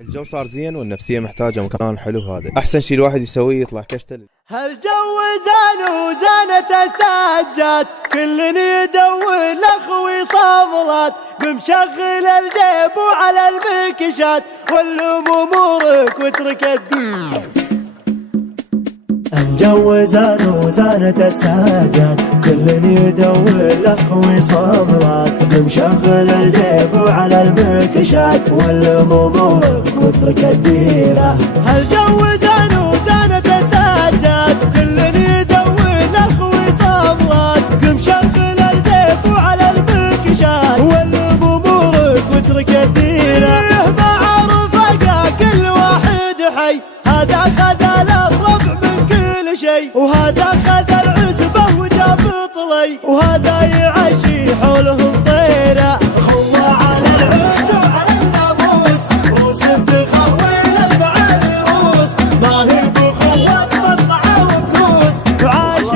الجو صار زين والنفسية محتاجة مكان حلو. هذا أحسن شيء الواحد يسويه، يطلع كشتل. هالجو زان وزانت السجاد، كل يدور لأخوي صاملات، بمشغل الجيب وعلى المكشات، واللم امورك واترك الدين. الجو زان وزانت السجاد، كل يدور لأخوي صاملات، بمشغل الجيب وعلى المكشات، واللم امورك واترك الديرة. هالجو زان وزانت السجاد، كل يدور لأخوي صاملات، بمشغل الجيب وعلى المكشات، واللم امورك واترك الديرة. ما عرفك كل واحد حي، هذا خذ الربع من كل شيء، وهذا خذ العزبة وجاب طلي، وهذا يعشي حولهم طيرة. خوة على العز وعلى الناموس، روس بخويل مع الروس، ما هي بخوة مصلحة وفلوس، وعاش